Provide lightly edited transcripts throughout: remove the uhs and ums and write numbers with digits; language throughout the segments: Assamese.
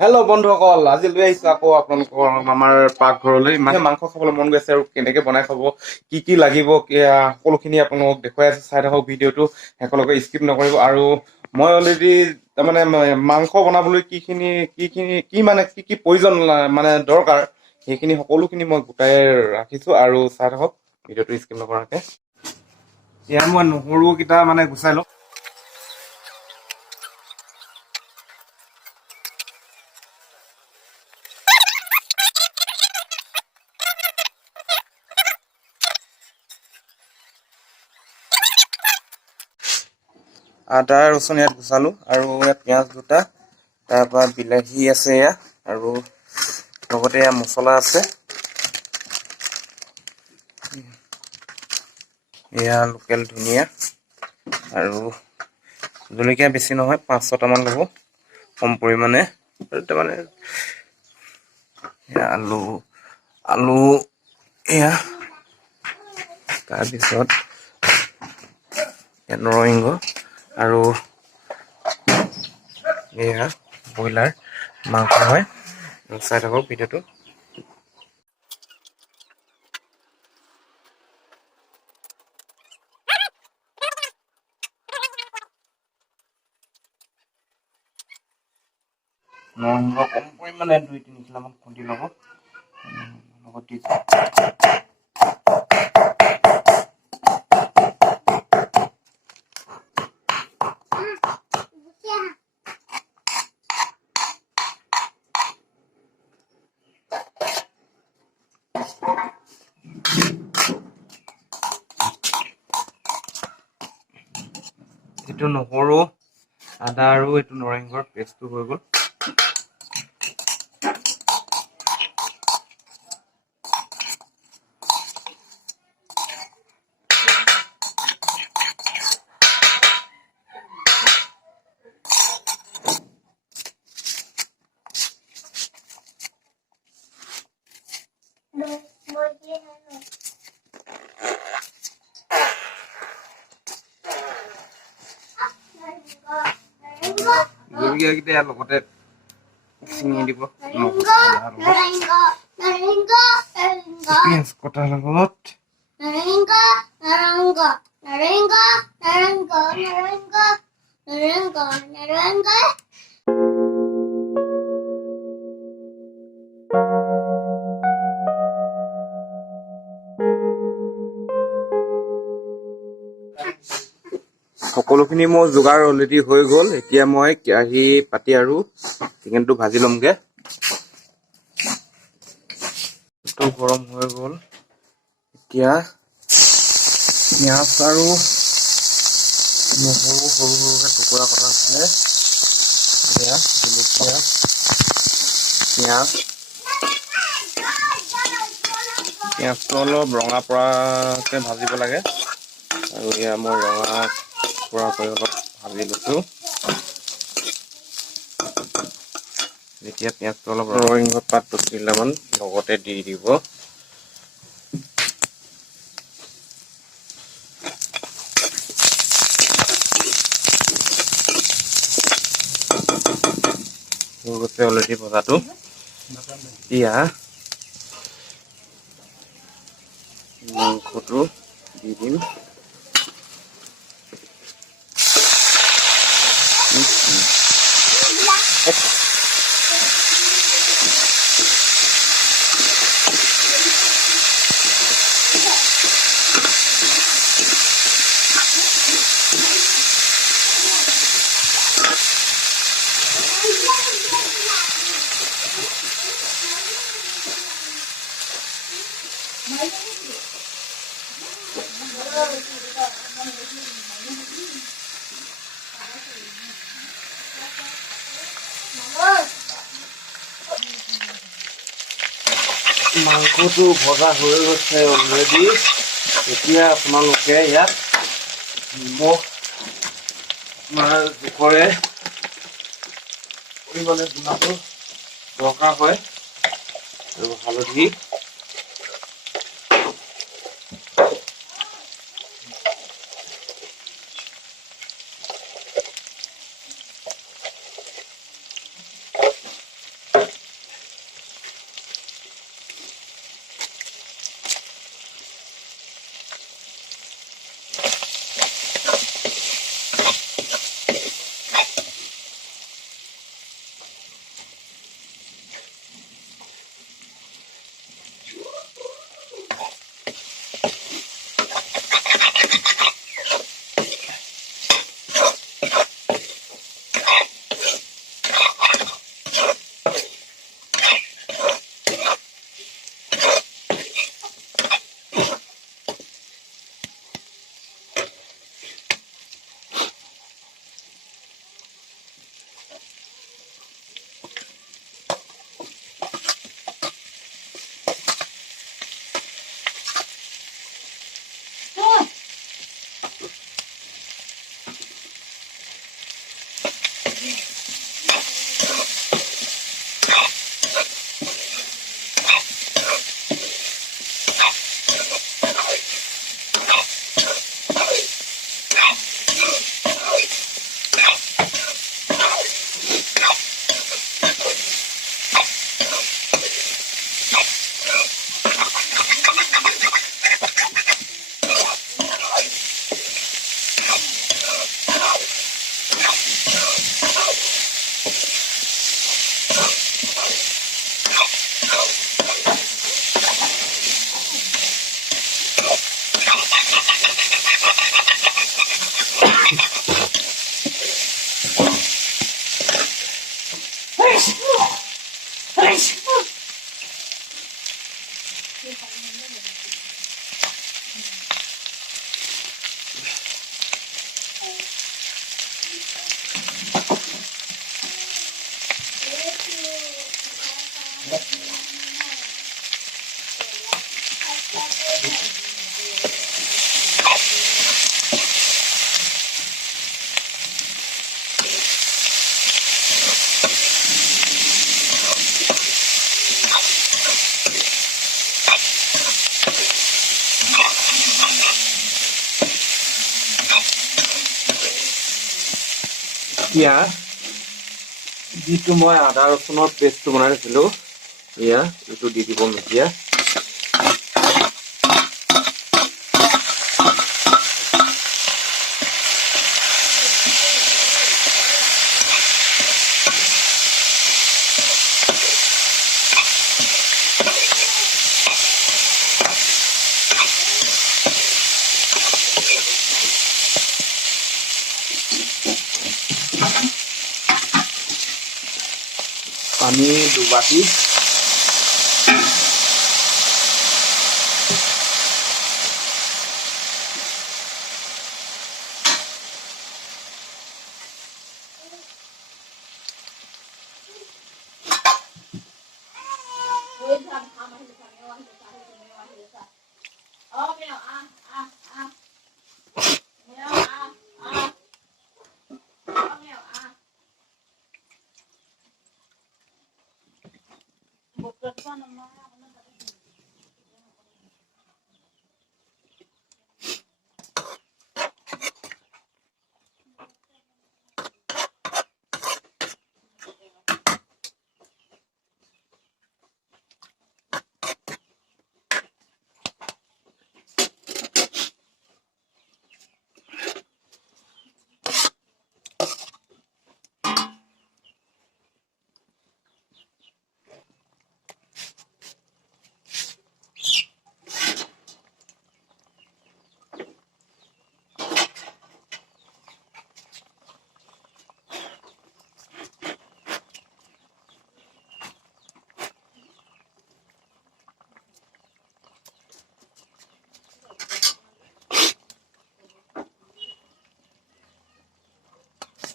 হেল্ল' বন্ধুসকল, আজি লৈ আহিছো আকৌ আপোনালোকৰ আমাৰ পাকঘৰলৈ। মানে মাংস খাবলৈ মন গৈছে আৰু কেনেকে বনাই খাব, কি কি লাগিব, সকলোখিনি আপোনালোকক দেখুৱাই আছে। চাই থাকক ভিডিঅ'টো, একেলগে স্কিপ নকৰিব। আৰু মই অলৰেডি তাৰমানে মাংস বনাবলৈ কি কি প্ৰয়োজন মানে দৰকাৰ, সেইখিনি সকলোখিনি মই গোটাই ৰাখিছো। আৰু চাই থাকক ভিডিঅ'টো স্কিপ নকৰাকে। এতিয়া মই নহৰুকেইটা মানে গুচাই লওঁ। আদা ৰচুন ইয়াত গুচালো, আৰু ইয়াত পিঁয়াজ দুটা, তাৰপৰা বিলাহী আছে এয়া, আৰু লগতে এয়া মছলা আছে। এয়া লোকেল ধনিয়া, আৰু জলকীয়া বেছি নহয়, 5-6টামান ল'ব, কম পৰিমাণে। তাৰমানে এয়া আলু এয়া, তাৰপিছত নৰসিংহ, আৰু এয়া ব্ৰইলাৰ মাংস হয়। চাই থাকক ভিডিঅ'টো। নৰসিংহ কম পৰিমাণে 2-3 কিলোমান খুন্দি ল'ব। এইটো নহৰু, আদা আৰু এইটো নৰসিংহৰ পেষ্টটো হৈ গ'ল। জলকীয়াকেইটা ইয়াৰ লগতে ছিঙি দিব। পিঁয়াজ কটাৰ লগত সকলোখিনি মোৰ যোগাৰ অলৰেডি হৈ গ'ল। এতিয়া মই কেৰাহী পাতি আৰু চিকেনটো ভাজি ল'মগে। গৰম হৈ গ'ল। এতিয়া পিঁয়াজ আৰু নহৰু সৰু সৰুকে টুকুৰা কটা আছিলে, এয়া জলকীয়া, পিঁয়াজটো অলপ ৰঙা পৰাকে ভাজিব লাগে। আৰু এয়া মই ৰঙা পৰাকৈ অলপ ভাজি লৈছোঁ। যেতিয়া পিঁয়াজটো অলপ নৰসিংহ পাত 2-3টামান লগতে দি দিব। হৈ গৈছে অলৰেডি ভজাটো। এতিয়া মাংসটো দি দিম। মাংসটো ভজা হৈ গৈছে অলৰেডি। এতিয়া আপোনালোকে ইয়াত নিমখ আপোনাৰ জোখৰে পৰিমাণে দিনাটো দৰকাৰ হয়, আৰু হালধি এতিয়া যিটো মই আদা ৰচুনৰ পেষ্টটো বনাই থৈছিলো এয়া এইটো দি দিব এতিয়া পানী 2 বাটি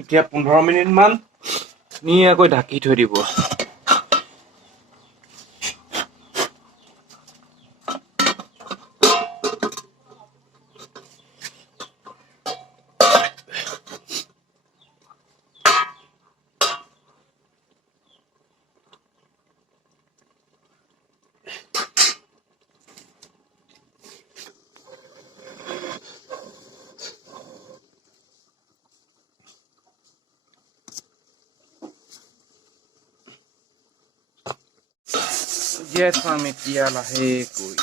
এতিয়া 15 মিনিট মান ধুনীয়াকৈ ঢাকি থৈ দিব জীয়াই থম এতিয়া লাহেকৈ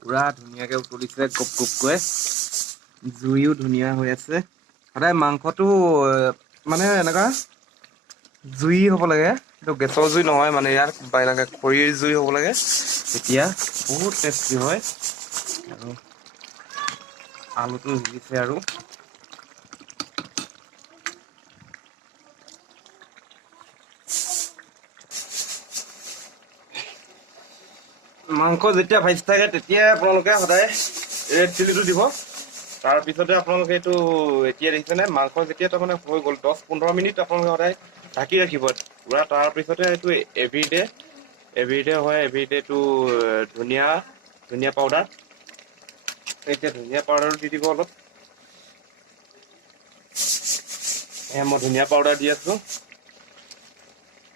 পুৰা ধুনীয়াকে উতলিছে গপ গপকৈ জুইও ধুনীয়া হৈ আছে সদায় মাংসটো মানে এনেকা জুই হ'ব লাগে কিন্তু গেছৰ জুই নহয় মানে ইয়াৰ বা এনেকা খৰিৰ জুই হ'ব লাগে তেতিয়া বহুত টেষ্টি হয় আৰু আলুটো সিজিছে আৰু মাংস যেতিয়া ভাজি থাকে তেতিয়া আপোনালোকে সদায় ৰেড চিলিটো দিব তাৰপিছতে আপোনালোকে এইটো এতিয়া দেখিছেনে মাংস যেতিয়া তাৰমানে হৈ গ'ল 10-15 মিনিট আপোনালোকে সদায় ঢাকি ৰাখিব পুৰা তাৰপিছতে এইটো এভৰিডে হয় এভৰিডেটো ধনিয়া পাউডাৰ এতিয়া ধনিয়া পাউডাৰো দি দিব অলপ মই ধনিয়া পাউডাৰ দি আছো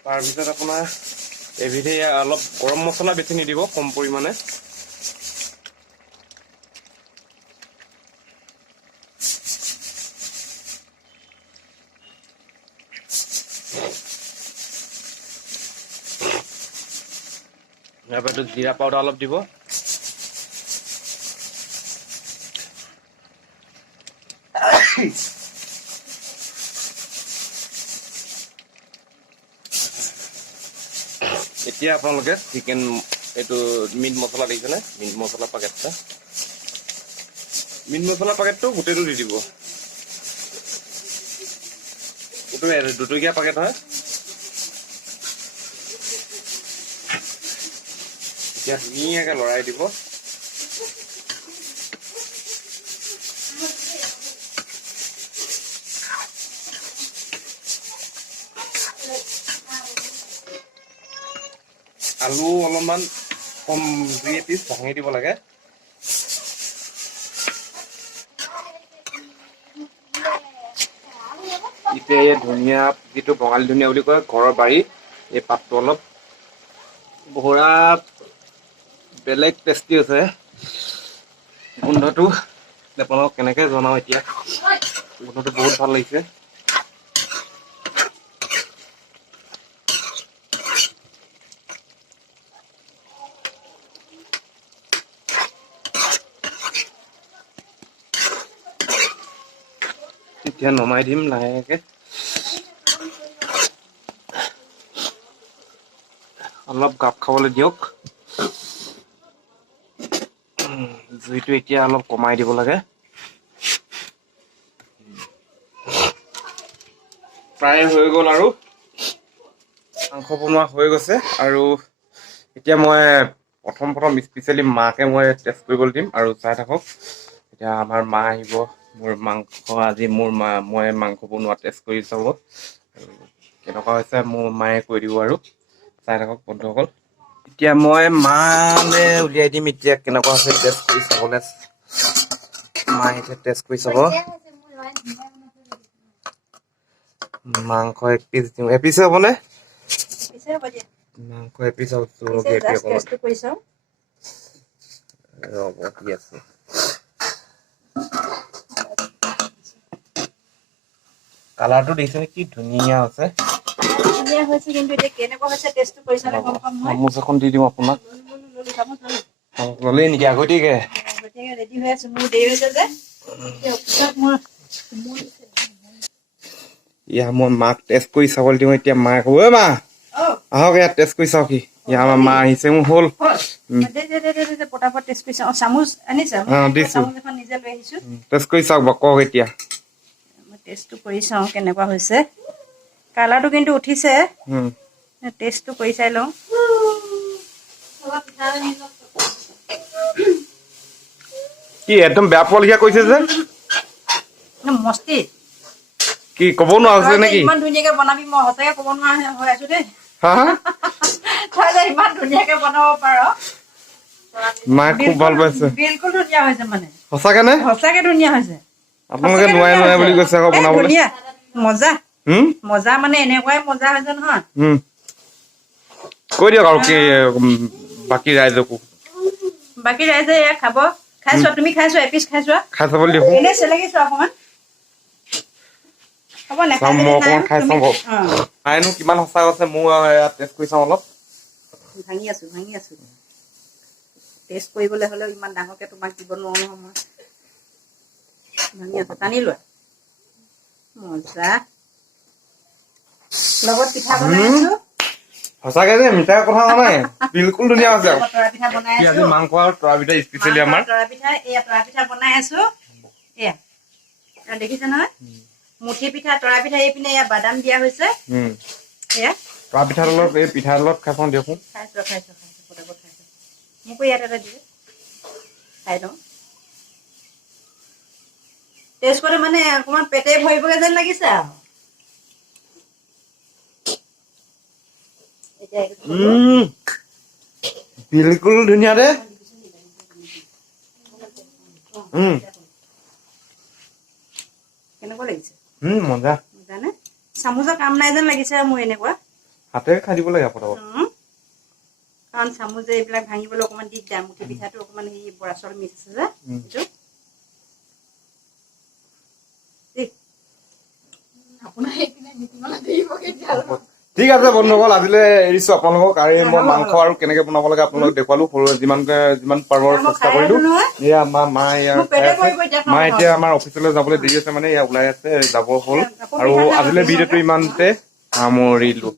তাৰপিছত আপোনাৰ এভৰিডে অলপ গৰম মছলা বেছি নিদিব কম পৰিমাণে তাৰপৰা জিৰা পাউডাৰ অলপ দিব এতিয়া আপোনালোকে চিকেন এইটো মিট মছলা দেখিছেনে মিট মছলা পেকেটটা মিট মছলা পেকেটটো গোটেইটো দি দিব এইটো 2 টকীয়া পেকেট হয় এতিয়া ধুনীয়াকৈ লৰাই দিব আলু অলপমান কম 2 পিচ ভাঙি দিব লাগে এতিয়া এই ধুনীয়া যিটো বঙালী ধুনীয়া বুলি কয় ঘৰৰ বাৰী এই পাতটো অলপ বঢ়া বেলেগ টেষ্টি আছে গোন্ধটো আপোনালোকক কেনেকৈ জনাওঁ এতিয়া গোন্ধটো বহুত ভাল লাগিছে এতিয়া নমাই দিম লাহেকৈ অলপ গাপ খাবলৈ দিয়ক জুইটো এতিয়া অলপ কমাই দিব লাগে প্ৰায় হৈ গ'ল আৰু মাংস বনোৱা হৈ গৈছে আৰু এতিয়া মই প্ৰথম স্পেচিয়েলি মাকে মই টেষ্ট কৰিবলৈ দিম আৰু চাই থাকক এতিয়া আমাৰ মা আহিব মোৰ মাংস আজি মই মাংস বনোৱা টেষ্ট কৰি চাব আৰু কেনেকুৱা হৈছে মোৰ মায়ে কৈ দিব আৰু চাই থাকক বন্ধুসকল এতিয়া মই মালে উলিয়াই দিম এতিয়া কেনেকুৱা হৈছে টেষ্ট কৰি চাবলৈ মায়ে এতিয়া টেষ্ট কৰি চাব মাংস 1 পিচ দিওঁ এপিচ হ'বনে মাংস এপিচ ৰ'ব কি আছে কালাৰটো দেখিছেনে কি ধুনীয়া আছে কিন্তু এতিয়া কেনেকুৱা হৈছে টেষ্টটো কৰিছা নে গম পাম মই চামুচ এখন দি দিম আপোনাক ললেই নেকি আগতীয়াকে ৰেডি হৈ আছে মোৰ দেৰি হৈছে যে ইয়া মই মাক টেষ্ট কৰি চাবলৈ দিওঁ এতিয়া মায়ে ক'ব ঐ মা আহক ইয়াত টেষ্ট কৰি চাওক কি ইয়া আমাৰ মা আহিছে মোৰ হ'ল পটাপট টেষ্ট কৰি চাওঁ চামুচ আনিছা চামুচ এখন নিজে লৈ আহিছোঁ টেষ্ট কৰি চাওক কওক এতিয়া মই টেষ্টটো কৰি চাওঁ কেনেকুৱা হৈছে কালাৰটো কিন্তু উঠিছে টেষ্টটো কৰি চাই লওঁ কি একদম বেয়া পোৱালিয়া কৈছে যে মস্তি কি ক'ব নোৱাৰা নেকি ইমান ধুনীয়াকৈ বনাবি মই সঁচাকৈ ক'ব নোৱাৰা হৈ আছো দেই তই যে ইমান ধুনীয়াকৈ বনাব পাৰ মায়ে খুব ভাল পাইছে বিলকুল ধুনীয়া হৈছে মানে সঁচাকৈ নে সঁচাকৈ ধুনীয়া হৈছে আপোনালোকে নোৱাৰে বুলি কৈছে আকৌ বনাবলৈ ধুনীয়া মজা মজা মানে এনেকুৱাই মজা হৈছে নহয় কৈ দিয়ক আৰু কি বাকী ৰাইজে এয়া খাব খাইছো তুমি খাইছো এপিচ খাইছো খাই চাবলৈ দিয়ক এনে চেলেকিছো অকণমান হ'ব নাখাই খাই চাব খাইনো কিমান সঁচা আছে মোৰ টেষ্ট কৰি চাওঁ অলপ ভাঙি আছো টেষ্ট কৰিবলৈ হ'লে ইমান ডাঙৰকে তোমাক দিব নোৱাৰো নহয় মই ভাঙি আছো টানি লোৱা মজা লগত পিঠা বনাই আছো সঁচাকে যে মিঠা কথা নাই বিলকুল ধুনীয়া আছে তৰা পিঠা বনাই আছো মাংস আৰু তৰা পিঠা স্পেচিয়েলি আমাৰ তৰা পিঠা বনাই আছো এয়া দেখিছে নহয় মুঠি পিঠা তৰা পিঠা এইপিনে এয়া বাদাম দিয়া হৈছে এয়া তৰা পিঠাৰ লগত এই পিঠাৰ লগত খাই চাওঁ দিয়কচোন খাইছো পটাপট খাইছো মোকো ইয়াত এটা দিয়ে খাই লওঁ টেষ্ট কৰি মানে অকণমান পেটে ভৰিবগৈ যেন লাগিছে আৰু বিলকুল ধুনীয়া দে কেনেকুৱা লাগিছে মজা নে চামুচৰ কাম নাই যেন লাগিছে মোৰ এনেকুৱা হাতেৰে খাই দিব লাগে পটাপট কাৰণ চামুচে এইবিলাক ভাঙিবলৈ অকণমান দিগদাৰ মুঠি পিঠাটো অকণমান সেই বৰা চাউল মিক্স আছে যে ঠিক আছে বন্ধুসকল আজিলৈ এৰিছো আপোনালোকক আৰু মই মাংস আৰু কেনেকে বনাব লাগে আপোনালোকক দেখুৱালো যিমান পাৰো চেষ্টা কৰিলো এয়া আমাৰ মা এতিয়া আমাৰ অফিচলৈ যাবলৈ দেৰি আছে মানে এয়া ওলাই আছে যাব হ'ল আৰু আজিলৈ ভিডিঅ'টো ইমানতে সামৰিলো